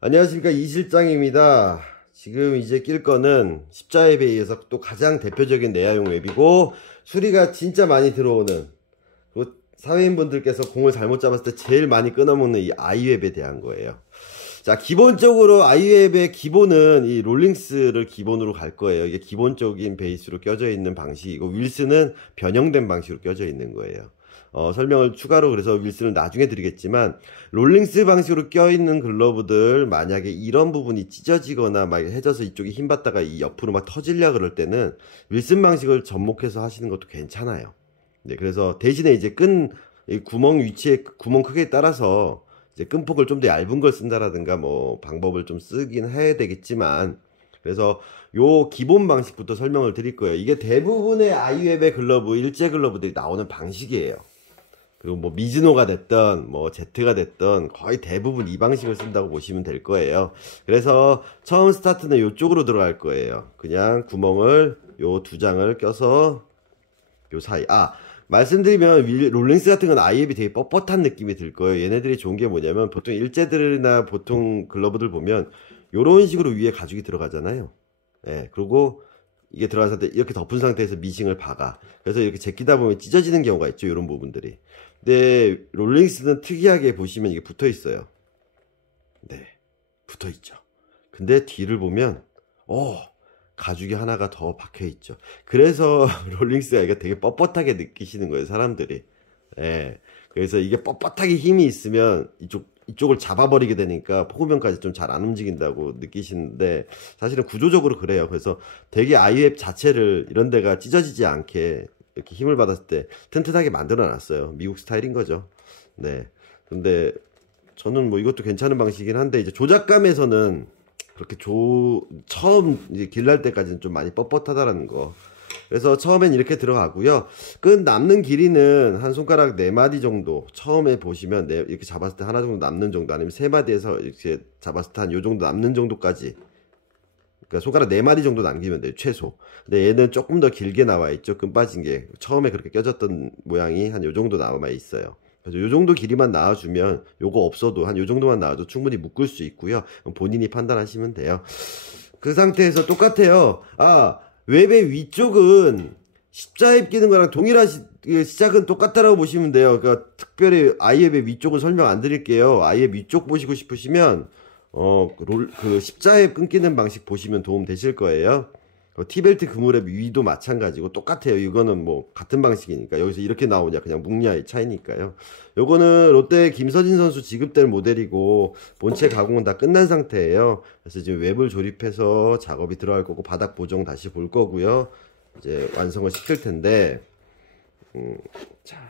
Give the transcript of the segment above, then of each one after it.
안녕하십니까, 이 실장입니다. 지금 이제 낄 거는 십자에 비해서 또 가장 대표적인 내야용 웹이고 수리가 진짜 많이 들어오는, 그리고 사회인분들께서 공을 잘못 잡았을 때 제일 많이 끊어먹는 이 아이웹에 대한 거예요. 자, 기본적으로 아이웹의 기본은 이 롤링스를 기본으로 갈 거예요. 이게 기본적인 베이스로 껴져 있는 방식이고, 윌슨은 변형된 방식으로 껴져 있는 거예요. 설명을 추가로 그래서 윌슨을 나중에 드리겠지만, 롤링스 방식으로 껴있는 글러브들, 만약에 이런 부분이 찢어지거나 막 해져서 이쪽에 힘 받다가 이 옆으로 막 터질려 그럴 때는 윌슨 방식을 접목해서 하시는 것도 괜찮아요. 네, 그래서 대신에 이제 이 구멍 위치에, 구멍 크기에 따라서 이제 끈폭을 좀 더 얇은 걸 쓴다라든가 뭐 방법을 좀 쓰긴 해야 되겠지만, 그래서 요 기본 방식부터 설명을 드릴 거예요. 이게 대부분의 아이웹의 글러브, 일제 글러브들이 나오는 방식이에요. 그리고 뭐 미즈노가 됐던 뭐 제트가 됐던 거의 대부분 이 방식을 쓴다고 보시면 될 거예요. 그래서 처음 스타트는 이쪽으로 들어갈 거예요. 그냥 구멍을 요 두 장을 껴서 요 사이. 말씀드리면 롤링스 같은 건 아이앱이 되게 뻣뻣한 느낌이 들 거예요. 얘네들이 좋은 게 뭐냐면, 보통 일제들이나 보통 글러브들 보면 요런 식으로 위에 가죽이 들어가잖아요. 예, 그리고 이게 들어간 상태, 이렇게 덮은 상태에서 미싱을 박아. 그래서 이렇게 제끼다 보면 찢어지는 경우가 있죠, 요런 부분들이. 근데 롤링스는 특이하게 보시면 이게 붙어 있어요. 네, 붙어 있죠. 근데 뒤를 보면 가죽이 하나가 더 박혀 있죠. 그래서 롤링스가 이게 되게 뻣뻣하게 느끼시는 거예요, 사람들이. 예. 그래서 이게 뻣뻣하게 힘이 있으면 이쪽을 잡아버리게 되니까 포구면까지 좀 잘 안 움직인다고 느끼시는데, 사실은 구조적으로 그래요. 그래서 되게 아이웹 자체를 이런 데가 찢어지지 않게 이렇게 힘을 받았을 때 튼튼하게 만들어 놨어요. 미국 스타일인 거죠. 네. 근데 저는 뭐 이것도 괜찮은 방식이긴 한데, 이제 조작감에서는 그렇게 처음 이제 길날 때까지는 좀 많이 뻣뻣하다라는 거. 그래서 처음엔 이렇게 들어가고요. 끈 남는 길이는 한 손가락 4마디 정도. 처음에 보시면 이렇게 잡았을 때 하나 정도 남는 정도, 아니면 3마디에서 이렇게 잡았을 때 한 요 정도 남는 정도까지. 그러니까 손가락 4마디 정도 남기면 돼요, 최소. 근데 얘는 조금 더 길게 나와 있죠. 끈 빠진 게. 처음에 그렇게 껴졌던 모양이 한 요 정도 남아 있어요. 그래서 요 정도 길이만 나와주면, 요거 없어도 한 요 정도만 나와도 충분히 묶을 수 있고요. 본인이 판단하시면 돼요. 그 상태에서 똑같아요. 웹의 위쪽은 십자에 끼는 거랑 시작은 똑같다라고 보시면 돼요. 그러니까 특별히 아이웹의 위쪽은 설명 안 드릴게요. 아이웹 위쪽 보시고 싶으시면 그 십자에 끊기는 방식 보시면 도움 되실 거예요. 티벨트 그물의 위도 마찬가지고 똑같아요. 이거는 뭐 같은 방식이니까. 여기서 이렇게 나오냐 그냥 묵냐의 차이니까요. 요거는 롯데 김서진 선수 지급될 모델이고, 본체 가공은 다 끝난 상태예요. 그래서 지금 웹을 조립해서 작업이 들어갈 거고, 바닥 보정 다시 볼 거고요. 이제 완성을 시킬 텐데, 자,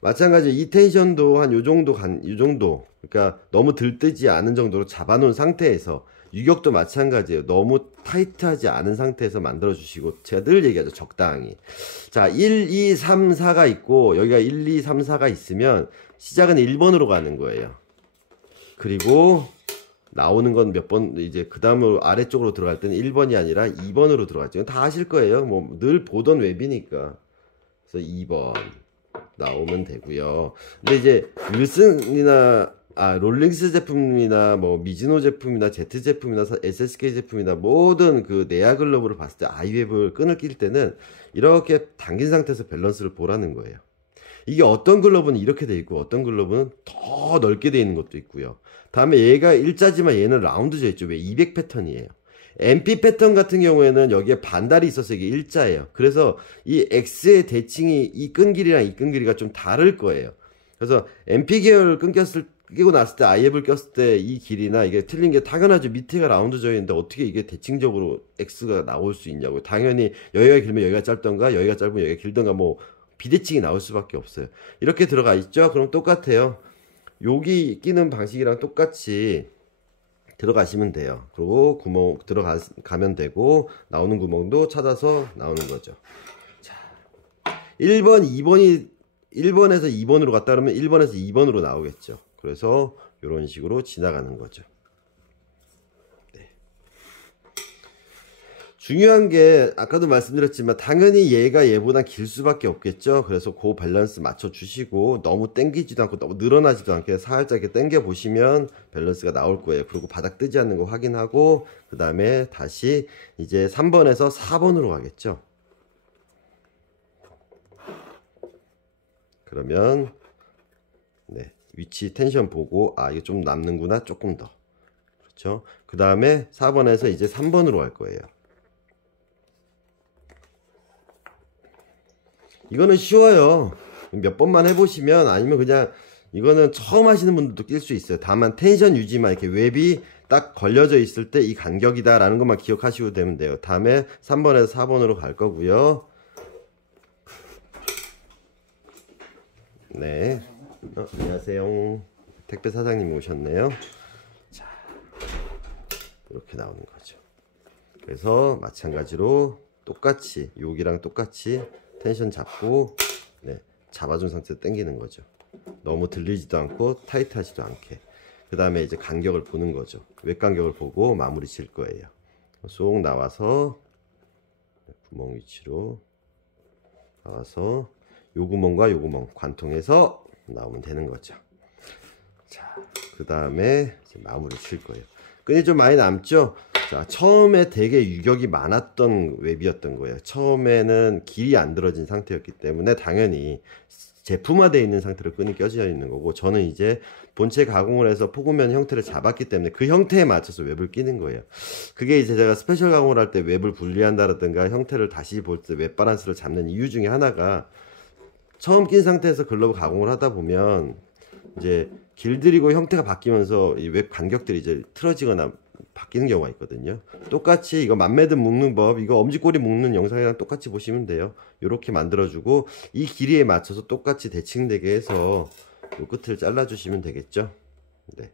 마찬가지 이 텐션도 한 요 정도, 그러니까 너무 들뜨지 않은 정도로 잡아놓은 상태에서, 유격도 마찬가지예요. 너무 타이트하지 않은 상태에서 만들어 주시고, 제가 늘 얘기하죠, 적당히. 자, 1, 2, 3, 4가 있고, 여기가 1, 2, 3, 4가 있으면 시작은 1번으로 가는 거예요. 그리고 나오는 건 몇 번, 이제 그 다음으로 아래쪽으로 들어갈 때는 1번이 아니라 2번으로 들어갔죠. 다 아실 거예요. 뭐 늘 보던 웹이니까. 그래서 2번 나오면 되고요. 근데 이제 윌슨이나 롤링스 제품이나 뭐 미즈노 제품이나 제트 제품이나 SSK 제품이나 모든 그 내야 글러브를 봤을 때 아이웹을 끈을 낄 때는 이렇게 당긴 상태에서 밸런스를 보라는 거예요. 이게 어떤 글러브는 이렇게 돼 있고, 어떤 글러브는 더 넓게 돼 있는 것도 있고요. 다음에 얘가 일자지만 얘는 라운드져 있죠. 왜? 200 패턴이에요. MP 패턴 같은 경우에는 여기에 반달이 있어서 이게 일자예요. 그래서 이 X의 대칭이 이 끈 길이랑 이 끈 길이가 좀 다를 거예요. 그래서 MP 계열 끼고 났을 때, 아이앱을 꼈을 때 이 길이나 이게 틀린 게 당연하죠. 밑에가 라운드져 있는데 어떻게 이게 대칭적으로 X가 나올 수 있냐고요. 당연히 여기가 길면 여기가 짧던가, 여기가 짧으면 여기가 길던가, 뭐 비대칭이 나올 수밖에 없어요. 이렇게 들어가 있죠. 그럼 똑같아요. 여기 끼는 방식이랑 똑같이 들어가시면 돼요. 그리고 구멍 들어가면 되고, 나오는 구멍도 찾아서 나오는 거죠. 자, 1번에서 2번으로 갔다 그러면 1번에서 2번으로 나오겠죠. 그래서 이런 식으로 지나가는 거죠. 네. 중요한 게 아까도 말씀드렸지만 당연히 얘가 얘보단 길 수밖에 없겠죠. 그래서 그 밸런스 맞춰 주시고 너무 당기지도 않고 너무 늘어나지도 않게 살짝 이렇게 당겨 보시면 밸런스가 나올 거예요. 그리고 바닥 뜨지 않는 거 확인하고 그 다음에 다시 이제 3번에서 4번으로 가겠죠. 그러면 네, 위치 텐션 보고 아 이게 좀 남는구나, 조금 더. 그렇죠. 그 다음에 4번에서 이제 3번으로 갈 거예요. 이거는 쉬워요. 몇 번만 해보시면, 아니면 그냥 이거는 처음 하시는 분들도 낄 수 있어요. 다만 텐션 유지만, 이렇게 웹이 딱 걸려져 있을 때 이 간격이다 라는 것만 기억하시고 되면 돼요. 다음에 3번에서 4번으로 갈 거고요. 네, 안녕하세요. 택배 사장님이 오셨네요. 자, 이렇게 나오는 거죠. 그래서 마찬가지로 똑같이 여기랑 똑같이 텐션 잡고 네, 잡아준 상태에서 당기는 거죠. 너무 들리지도 않고 타이트하지도 않게. 그 다음에 이제 간격을 보는 거죠. 웹 간격을 보고 마무리 칠 거예요. 쏙 나와서 구멍 위치로 나와서 요 구멍과 요 구멍 관통해서 나오면 되는 거죠. 자, 그 다음에 마무리 칠 거예요. 끈이 좀 많이 남죠? 자, 처음에 되게 유격이 많았던 웹이었던 거예요. 처음에는 길이 안 들어진 상태였기 때문에 당연히 제품화되어 있는 상태로 끈이 껴져 있는 거고, 저는 이제 본체 가공을 해서 포구면 형태를 잡았기 때문에 그 형태에 맞춰서 웹을 끼는 거예요. 그게 이제 제가 스페셜 가공을 할 때 웹을 분리한다든가 형태를 다시 볼 때 웹 바란스를 잡는 이유 중에 하나가, 처음 낀 상태에서 글러브 가공을 하다 보면 이제 길들이고 형태가 바뀌면서 이 웹 간격들이 이제 틀어지거나 바뀌는 경우가 있거든요. 똑같이 이거 맘매듭 묶는 법, 이거 엄지꼬리 묶는 영상이랑 똑같이 보시면 돼요. 이렇게 만들어주고 이 길이에 맞춰서 똑같이 대칭되게 해서 이 끝을 잘라주시면 되겠죠. 네.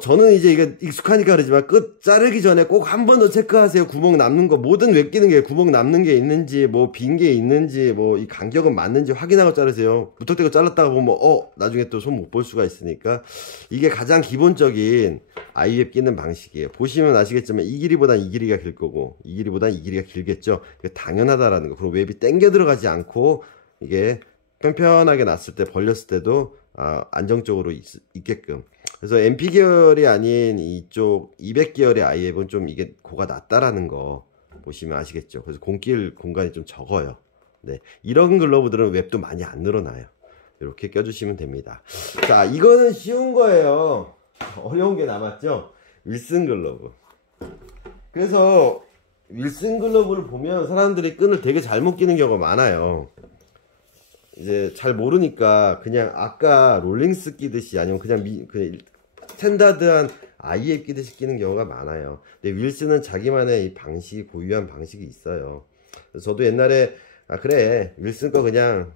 저는 이제 이게 익숙하니까 그러지만 끝 자르기 전에 꼭 한 번 더 체크하세요. 구멍 남는 거, 뭐든 웹 끼는 게 구멍 남는 게 있는지, 뭐 빈 게 있는지, 뭐 이 간격은 맞는지 확인하고 자르세요. 무턱대고 잘랐다가 보면 나중에 또 손 못 볼 수가 있으니까. 이게 가장 기본적인 아이웹 끼는 방식이에요. 보시면 아시겠지만 이 길이보단 이 길이가 길 거고 이 길이보단 이 길이가 길겠죠. 이게 당연하다라는 거. 그리고 웹이 당겨 들어가지 않고 이게 편편하게 놨을 때, 벌렸을 때도 안정적으로 있게끔. 그래서 MP 계열이 아닌 이쪽 200 계열의 아이앱은 좀 이게 고가 낮다라는 거 보시면 아시겠죠. 그래서 공길 공간이 좀 적어요. 네, 이런 글러브들은 웹도 많이 안 늘어나요. 이렇게 껴주시면 됩니다. 자, 이거는 쉬운 거예요. 어려운 게 남았죠. 윌슨 글러브. 그래서 윌슨 글러브를 보면 사람들이 끈을 되게 잘못 끼는 경우가 많아요. 이제 잘 모르니까 그냥 아까 롤링스 끼듯이, 아니면 그냥 스탠다드한 아이앱 끼듯이 끼는 경우가 많아요. 근데 윌슨은 자기만의 이 방식이, 고유한 방식이 있어요. 그래서 저도 옛날에 그래 윌슨 거 그냥,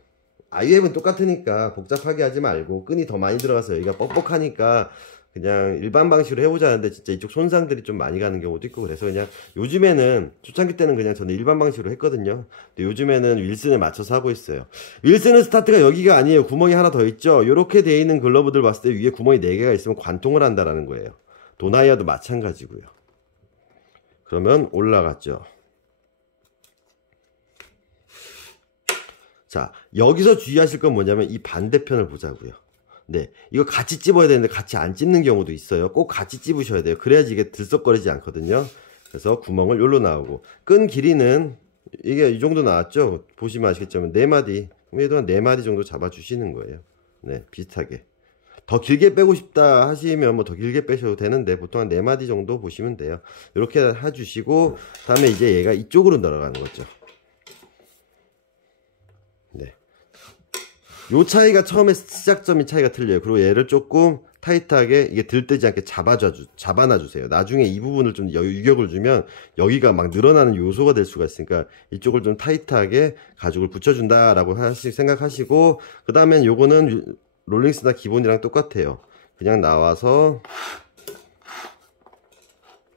아이앱은 똑같으니까 복잡하게 하지 말고 끈이 더 많이 들어가서 여기가 뻑뻑하니까 그냥 일반 방식으로 해보자 하는데 진짜 이쪽 손상들이 좀 많이 가는 경우도 있고, 그래서 그냥 요즘에는, 초창기 때는 그냥 저는 일반 방식으로 했거든요. 근데 요즘에는 윌슨에 맞춰서 하고 있어요. 윌슨은 스타트가 여기가 아니에요. 구멍이 하나 더 있죠. 이렇게 돼 있는 글러브들 봤을 때 위에 구멍이 4개가 있으면 관통을 한다라는 거예요. 도나이아도 마찬가지고요. 그러면 올라갔죠. 자, 여기서 주의하실 건 뭐냐면 이 반대편을 보자고요. 네, 이거 같이 찝어야 되는데 같이 안 찝는 경우도 있어요. 꼭 같이 찝으셔야 돼요. 그래야지 이게 들썩거리지 않거든요. 그래서 구멍을 여기로 나오고, 끈 길이는 이게 이 정도 나왔죠. 보시면 아시겠지만 4마디, 얘도 한 4마디 정도 잡아주시는 거예요. 네, 비슷하게. 더 길게 빼고 싶다 하시면 뭐 더 길게 빼셔도 되는데 보통 한 4마디 정도 보시면 돼요. 이렇게 해주시고, 다음에 이제 얘가 이쪽으로 들어가는 거죠. 네. 요 차이가, 처음에 시작점이 차이가 틀려요. 그리고 얘를 조금 타이트하게, 이게 들뜨지 않게 잡아놔주세요. 나중에 이 부분을 좀 유격을 주면 여기가 막 늘어나는 요소가 될 수가 있으니까 이쪽을 좀 타이트하게 가죽을 붙여준다라고 생각하시고, 그 다음엔 요거는 롤링스나 기본이랑 똑같아요. 그냥 나와서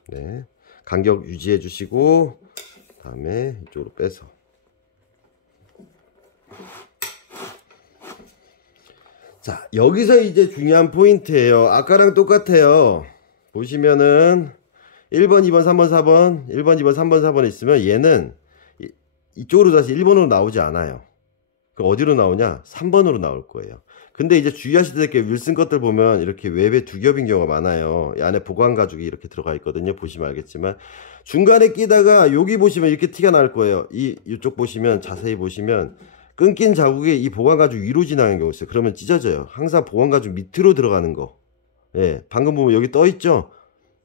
네, 간격 유지해 주시고, 다음에 이쪽으로 빼서. 자, 여기서 이제 중요한 포인트예요. 아까랑 똑같아요. 보시면은 1번, 2번, 3번, 4번, 1번, 2번, 3번, 4번에 있으면 얘는 이쪽으로 다시 1번으로 나오지 않아요. 그럼 어디로 나오냐? 3번으로 나올 거예요. 근데 이제 주의하셔야 될 게 윌슨 것들 보면 이렇게 웹에 두 겹인 경우가 많아요. 이 안에 보관 가죽이 이렇게 들어가 있거든요. 보시면 알겠지만 중간에 끼다가 여기 보시면 이렇게 티가 날 거예요. 이쪽 보시면 자세히 보시면 끊긴 자국이 이 보관 가죽 위로 지나가는 경우 있어요. 그러면 찢어져요. 항상 보관 가죽 밑으로 들어가는 거. 예, 방금 보면 여기 떠 있죠?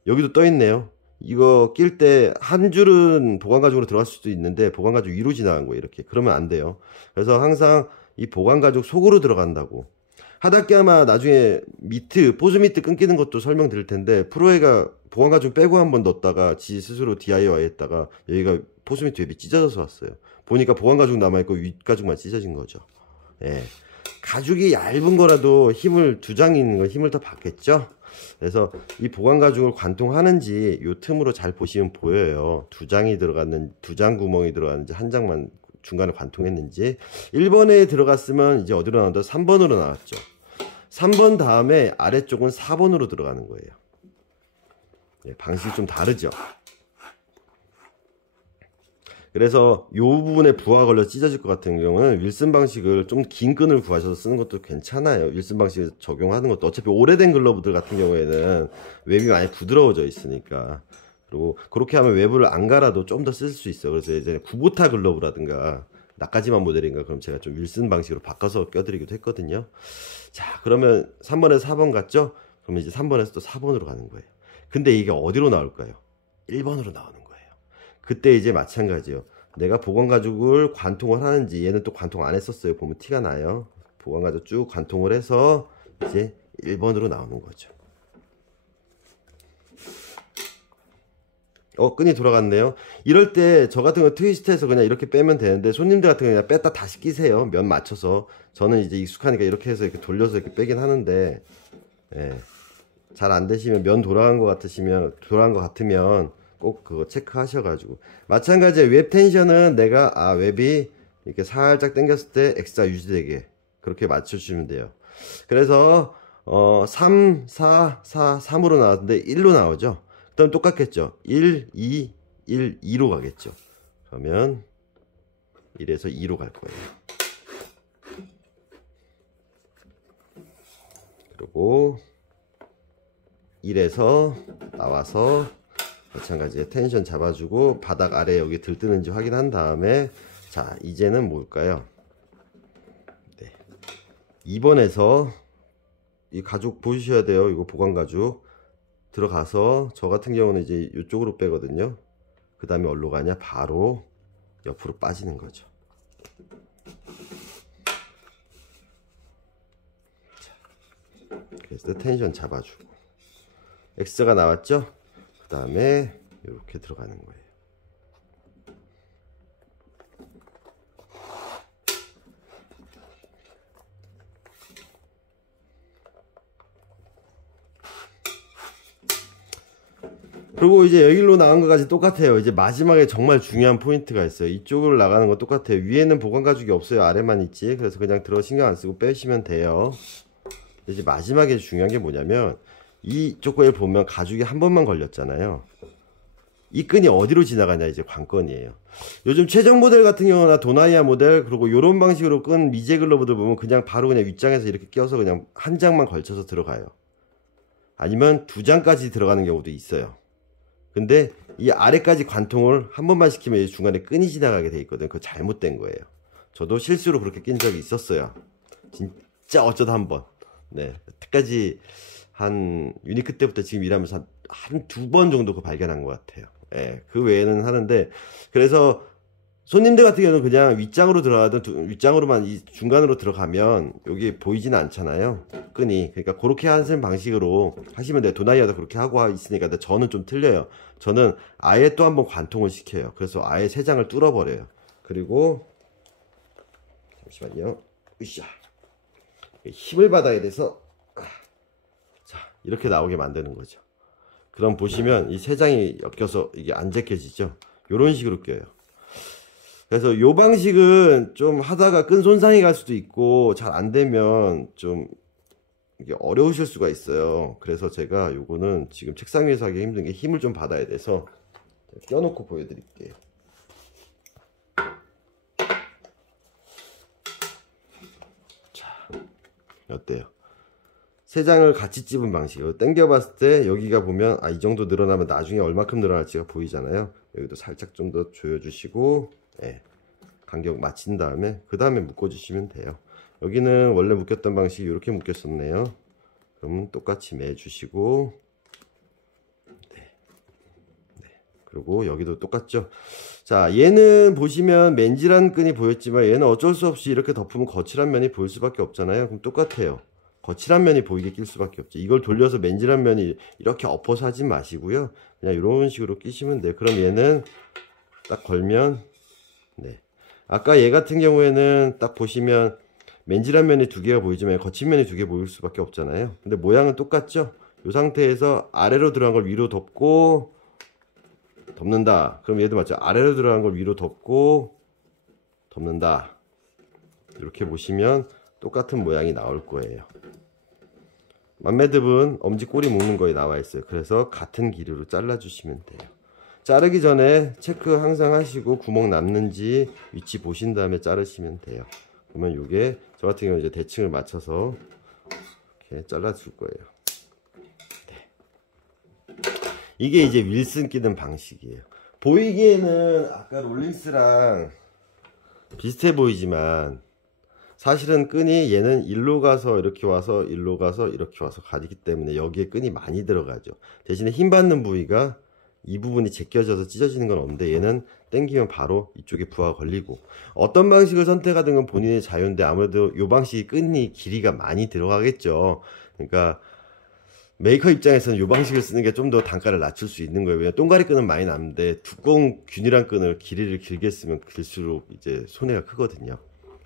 여기도 떠 있네요. 이거 낄 때 한 줄은 보관 가죽으로 들어갈 수도 있는데 보관 가죽 위로 지나간 거예요. 이렇게. 그러면 안 돼요. 그래서 항상 이 보관 가죽 속으로 들어간다고. 하답게 아마 나중에 포즈 미트 끊기는 것도 설명드릴 텐데 프로에가 보관 가죽 빼고 한번 넣었다가 지 스스로 DIY 했다가 여기가 포즈 미트 웹이 찢어져서 왔어요. 보니까 보관 가죽 남아있고 윗 가죽만 찢어진 거죠. 예. 가죽이 얇은 거라도 두 장이 있는 건 힘을 더 받겠죠. 그래서 이 보관 가죽을 관통하는지 요 틈으로 잘 보시면 보여요. 두 장 구멍이 들어갔는지 한 장만 중간에 관통했는지. 1번에 들어갔으면 이제 어디로 나온다? 3번으로 나왔죠. 3번 다음에 아래쪽은 4번으로 들어가는 거예요. 네, 방식이 좀 다르죠. 그래서 이 부분에 부하가 걸려 찢어질 것 같은 경우는 윌슨 방식을 좀 긴 끈을 구하셔서 쓰는 것도 괜찮아요. 윌슨 방식을 적용하는 것도 어차피 오래된 글러브들 같은 경우에는 웹이 많이 부드러워져 있으니까. 그리고 그렇게 하면 웹을 안 갈아도 좀 더 쓸 수 있어. 그래서 예전에 구보타 글러브라든가 나까지만 모델인가 그럼 제가 좀 윌슨 방식으로 바꿔서 껴드리기도 했거든요. 자, 그러면 3번에서 4번 갔죠? 그러면 이제 3번에서 또 4번으로 가는 거예요. 근데 이게 어디로 나올까요? 1번으로 나오는 거예요. 그때 이제 마찬가지예요. 내가 보관 가죽을 관통을 하는지, 얘는 또 관통 안 했었어요. 보면 티가 나요. 보관 가죽 쭉 관통을 해서 이제 1번으로 나오는 거죠. 끈이 돌아갔네요. 이럴 때 저 같은 거 트위스트해서 그냥 이렇게 빼면 되는데 손님들 같은 거 그냥 뺐다 다시 끼세요. 면 맞춰서. 저는 이제 익숙하니까 이렇게 해서 이렇게 돌려서 이렇게 빼긴 하는데, 예. 잘 안 되시면 면 돌아간 것 같으면 꼭 그거 체크하셔가지고. 마찬가지에 웹 텐션은 내가 웹이 이렇게 살짝 당겼을 때 X자 유지되게 그렇게 맞춰주시면 돼요. 그래서 3, 4, 4, 3으로 나왔는데 1로 나오죠. 그다음 똑같겠죠. 1, 2, 1, 2로 가겠죠. 그러면 1에서 2로 갈 거예요. 그리고 1에서 나와서 마찬가지에 텐션 잡아주고 바닥 아래 여기 들뜨는지 확인한 다음에, 자 이제는 뭘까요? 네. 2번에서 이 가죽 보셔야 돼요. 이거 보관 가죽 들어가서 저 같은 경우는 이제 이쪽으로 빼거든요. 그 다음에 어디로 가냐? 바로 옆으로 빠지는 거죠. 자, 그래서 텐션 잡아주고 X가 나왔죠? 그 다음에 이렇게 들어가는 거예요. 그리고 이제 여기로 나간 것까지 똑같아요. 이제 마지막에 정말 중요한 포인트가 있어요. 이쪽으로 나가는 건 똑같아요. 위에는 보관 가죽이 없어요. 아래만 있지. 그래서 그냥 신경 안 쓰고 빼시면 돼요. 이제 마지막에 중요한 게 뭐냐면 이쪽 거에 보면 가죽이 한 번만 걸렸잖아요. 이 끈이 어디로 지나가냐 이제 관건이에요. 요즘 최종 모델 같은 경우나 도나이아 모델 그리고 요런 방식으로 끈 미제 글러브들 보면 그냥 바로 그냥 윗장에서 이렇게 껴서 그냥 한 장만 걸쳐서 들어가요. 아니면 두 장까지 들어가는 경우도 있어요. 근데 이 아래까지 관통을 한 번만 시키면 중간에 끈이 지나가게 돼 있거든요. 그거 잘못된 거예요. 저도 실수로 그렇게 낀 적이 있었어요. 진짜 어쩌다 한 번. 네. 여태까지 한 유니크 때부터 지금 일하면서 한 두 번 정도 그 발견한 것 같아요. 예. 그 외에는 하는데, 그래서 손님들 같은 경우는 그냥 윗장으로 들어가든 윗장으로만 이 중간으로 들어가면 여기 보이지는 않잖아요. 끈이. 그러니까 그렇게 하는 방식으로 하시면 돼요. 도나이아도 그렇게 하고 있으니까. 근데 저는 좀 틀려요. 저는 아예 또 한번 관통을 시켜요. 그래서 아예 세 장을 뚫어버려요. 그리고 잠시만요. 으쌰. 힘을 받아야 돼서 자 이렇게 나오게 만드는 거죠. 그럼 보시면 이 세 장이 엮여서 이게 안 제껴지죠. 요런 식으로 껴요. 그래서 요 방식은 좀 하다가 끈 손상이 갈 수도 있고 잘 안 되면 좀 이게 어려우실 수가 있어요. 그래서 제가 요거는 지금 책상 위에서 하기 힘든 게 힘을 좀 받아야 돼서 껴놓고 보여드릴게요. 자, 어때요? 세 장을 같이 찝은 방식으로 당겨봤을 때 여기가 보면 이 정도 늘어나면 나중에 얼마큼 늘어날지가 보이잖아요. 여기도 살짝 좀 더 조여주시고, 네, 간격 맞춘 다음에 그 다음에 묶어주시면 돼요. 여기는 원래 묶였던 방식이 이렇게 묶였었네요. 그럼 똑같이 매주시고, 네. 그리고 여기도 똑같죠. 자, 얘는 보시면 맨질한 끈이 보였지만 얘는 어쩔 수 없이 이렇게 덮으면 거칠한 면이 보일 수밖에 없잖아요. 그럼 똑같아요. 거칠한 면이 보이게 낄 수밖에 없죠. 이걸 돌려서 맨질한 면이 이렇게 엎어서 하지 마시고요. 그냥 이런 식으로 끼시면 돼요. 그럼 얘는 딱 걸면, 네. 아까 얘 같은 경우에는 딱 보시면 맨질한 면이 두 개가 보이지만 거친 면이 두 개 보일 수밖에 없잖아요. 근데 모양은 똑같죠? 이 상태에서 아래로 들어간 걸 위로 덮고 덮는다. 그럼 얘도 맞죠? 아래로 들어간 걸 위로 덮고 덮는다. 이렇게 보시면 똑같은 모양이 나올 거예요. 맘매듭은 엄지 꼬리 묶는 거에 나와 있어요. 그래서 같은 길이로 잘라 주시면 돼요. 자르기 전에 체크 항상 하시고 구멍 남는지 위치 보신 다음에 자르시면 돼요. 그러면 이게 저 같은 경우는 이제 대칭을 맞춰서 이렇게 잘라 줄 거예요. 네. 이게 이제 윌슨 끼는 방식이에요. 보이기에는 아까 롤린스랑 비슷해 보이지만 사실은 끈이 얘는 일로 가서 이렇게 와서 일로 가서 이렇게 와서 가기 때문에 여기에 끈이 많이 들어가죠. 대신에 힘 받는 부위가 이 부분이 제껴져서 찢어지는 건 없는데 얘는 당기면 바로 이쪽에 부하가 걸리고, 어떤 방식을 선택하든 건 본인의 자유인데 아무래도 이 방식이 끈이 길이가 많이 들어가겠죠. 그러니까 메이커 입장에서는 이 방식을 쓰는 게 좀 더 단가를 낮출 수 있는 거예요. 왜냐면 동가리 끈은 많이 남는데 두꺼운 균일한 끈을 길이를 길게 쓰면 길수록 이제 손해가 크거든요.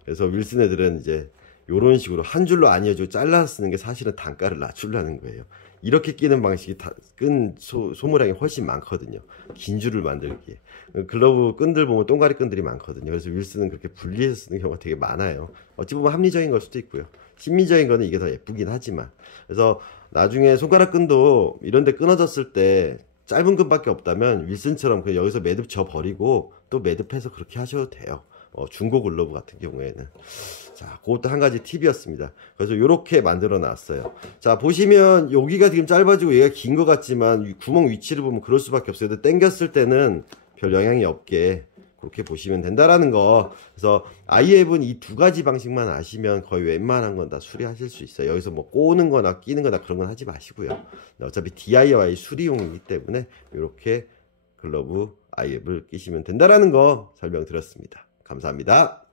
그래서 윌슨 애들은 이제 요런 식으로 한 줄로 안 이어주고 잘라 쓰는 게 사실은 단가를 낮추려는 거예요. 이렇게 끼는 방식이 끈 소모량이 훨씬 많거든요. 긴 줄을 만들기에. 글러브 끈들 보면 동가리 끈들이 많거든요. 그래서 윌슨은 그렇게 분리해서 쓰는 경우가 되게 많아요. 어찌 보면 합리적인 걸 수도 있고요. 심리적인 거는 이게 더 예쁘긴 하지만. 그래서 나중에 손가락 끈도 이런데 끊어졌을 때 짧은 끈밖에 없다면 윌슨처럼 그냥 여기서 매듭 져 버리고 또 매듭해서 그렇게 하셔도 돼요. 중고 글러브 같은 경우에는. 자, 그것도 한 가지 팁이었습니다. 그래서 이렇게 만들어 놨어요. 자, 보시면 여기가 지금 짧아지고 얘가 긴 것 같지만 구멍 위치를 보면 그럴 수밖에 없어요. 근데 당겼을 때는 별 영향이 없게 그렇게 보시면 된다라는 거. 그래서 아이앱은 이 두 가지 방식만 아시면 거의 웬만한 건 다 수리하실 수 있어요. 여기서 뭐 꼬는 거나 끼는 거나 그런 건 하지 마시고요. 어차피 DIY 수리용이기 때문에 이렇게 글러브 아이앱을 끼시면 된다라는 거 설명드렸습니다. 감사합니다.